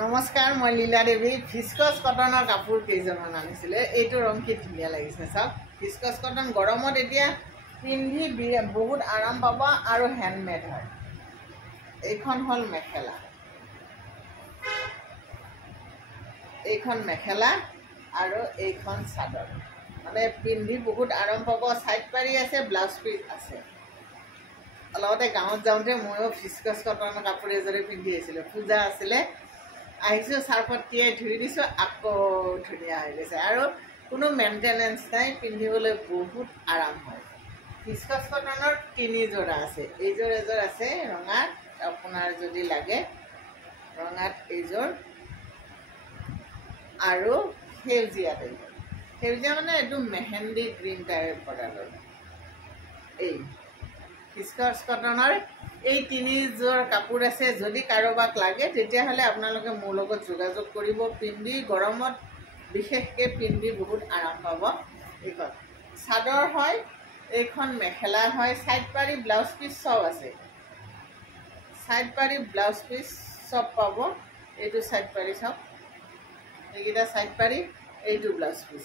নমস্কাৰ, মই লীলা দেৱী। ভিস্কছ কটনৰ কাপোৰ কেইজনমান আনিছিলে। এইটো ৰং কি ধুনীয়া লাগিছে চাওক। ভিস্কছ কটন গৰমত এতিয়া পিন্ধি বহুত আৰাম পাব আৰু হেণ্ডমেড হয়। এইখন হ'ল মেখেলা, এইখন মেখেলা আৰু এইখন চাদৰ। মানে পিন্ধি বহুত আৰাম পাব। ছাইড পাৰি আছে, ব্লাউজ পিচ আছে। অলপতে গাঁৱত যাওঁতে ময়ো ভিস্কছ কটনৰ কাপোৰ এযোৰে পিন্ধি আহিছিলোঁ। পূজা আছিলে, আহিছোঁ, চাৰ্ফত তিয়াই ধুই দিছোঁ, আকৌ ধুনীয়া হৈ গৈছে আৰু কোনো মেইনটেনেঞ্চ নাই। পিন্ধিবলৈ বহুত আৰাম হয়। ভিস্কছ কটনৰ 3 যোৰা আছে। এইযোৰ এযোৰ আছে ৰঙাত, আপোনাৰ যদি লাগে ৰঙাত এইযোৰ, আৰু সেউজীয়াত এইযোৰ। সেউজীয়া মানে এইটো মেহেন্দি গ্ৰীণ টাইপ প্ৰডাক্টৰ। এই ভিস্কছ কটনৰ এই 3 যোৰ কাপোৰ আছে। যদি কাৰোবাক লাগে তেতিয়াহ'লে আপোনালোকে মোৰ লগত যোগাযোগ কৰিব। পিন্ধি গৰমত বিশেষকৈ পিন্ধি বহুত আৰাম পাব। এইখন চাদৰ হয়, এইখন মেখেলা হয়। ছাইড পাৰি ব্লাউজ পিচ চব আছে। ছাইড পাৰি ব্লাউজ পিচ চব পাব। এইটো ছাইড পাৰি চব, এইকেইটা ছাইড পাৰি, এইটো ব্লাউজ পিচ।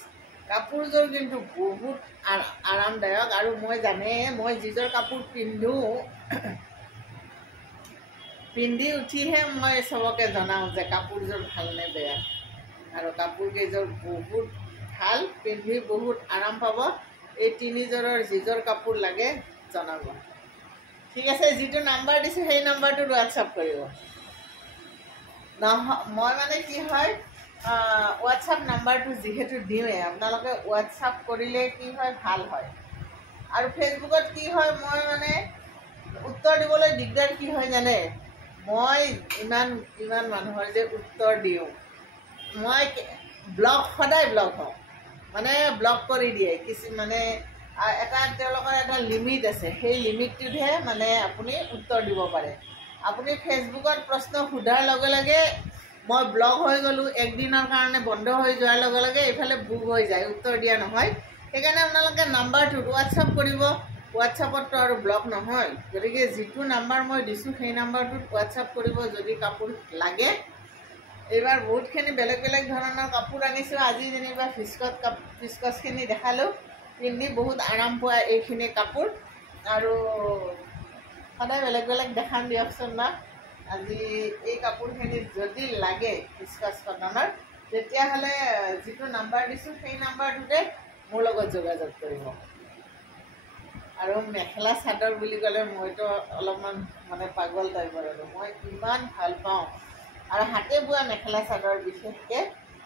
কাপোৰযোৰ কিন্তু বহুত আৰামদায়ক। আৰু মই জানে, মই যিযোৰ কাপোৰ পিন্ধি উঠিহে মই চবকে জনাওঁ যে কাপোৰযোৰ ভালনে বেয়া। আৰু কাপোৰকেইযোৰ বহুত ভাল, পিন্ধি বহুত আৰাম পাব। এই 3 যোৰৰ যিযোৰ কাপোৰ লাগে জনাব। ঠিক আছে, যিটো নাম্বাৰ দিছোঁ সেই নাম্বাৰটোত হোৱাটছআপ কৰিব। মই মানে কি হয়, হোৱাটছআপ নাম্বাৰটো যিহেতু দিওঁৱেই, আপোনালোকে হোৱাটছআপ কৰিলে কি হয়, ভাল হয়। আৰু ফেচবুকত কি হয়, মই মানে উত্তৰ দিবলৈ দিগদাৰ কি হয় জানে, মই ইমান মানুহৰ যে উত্তৰ দিওঁ, মই সদায় ব্লক হওঁ, মানে ব্লক কৰি দিয়ে মানে তেওঁলোকৰ এটা লিমিট আছে। সেই লিমিটটোতহে মানে আপুনি উত্তৰ দিব পাৰে। আপুনি ফেচবুকত প্ৰশ্ন সোধাৰ লগে লগে মই ব্লক হৈ গ'লোঁ, একদিনৰ কাৰণে বন্ধ হৈ যোৱাৰ লগে লগে এইফালে বুক হৈ যায়, উত্তৰ দিয়া নহয়। সেইকাৰণে আপোনালোকে নাম্বাৰটোত হোৱাটছআপ কৰিব। হোৱাটছআপততো আৰু ব্লক নহয়। গতিকে যিটো নাম্বাৰ মই দিছোঁ সেই নাম্বাৰটোত হোৱাটছআপ কৰিব যদি কাপোৰ লাগে। এইবাৰ বহুতখিনি বেলেগ বেলেগ ধৰণৰ কাপোৰ আনিছোঁ। আজি যেনিবা ভিস্কছখিনি দেখালোঁ। পিন্ধি বহুত আৰাম পোৱা এইখিনি কাপোৰ, আৰু সদায় বেলেগ বেলেগ দেখাম দিয়কচোন বা। আজি এই কাপোৰখিনি যদি লাগে ভিস্কছ কটনৰ, তেতিয়াহ'লে যিটো নাম্বাৰ দিছোঁ সেই নাম্বাৰটোতে মোৰ লগত যোগাযোগ কৰিব। আৰু মেখেলা চাদৰ বুলি ক'লে মইতো অলপমান মানে পাগল টাইপৰ, আৰু মই ইমান ভাল পাওঁ। আৰু হাতে বোৱা মেখেলা চাদৰ বিশেষকৈ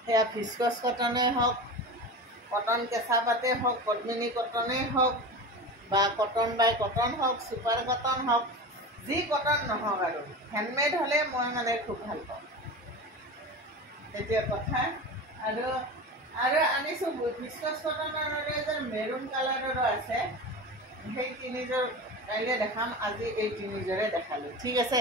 সেয়া ভিস্কছ কটনেই হওক, কটন কেঁচা পাতেই হওক, পদ্মিনী কটনেই হওক, বা কটন বাই কটন হওক, ছুপাৰ কটন হওক, যি কটন নহওক, আৰু হেণ্ডমেড হ'লে মই মানে খুব ভাল পাওঁ। তেতিয়া কথা। আৰু আনিছোঁ ভিস্কছ কটনৰ আৰু এযোৰ মেৰুণ কালাৰৰো আছে। সেই 3 যোৰ কাইলৈ দেখাম। আজি এই 3 যোৰে দেখালোঁ। ঠিক আছে।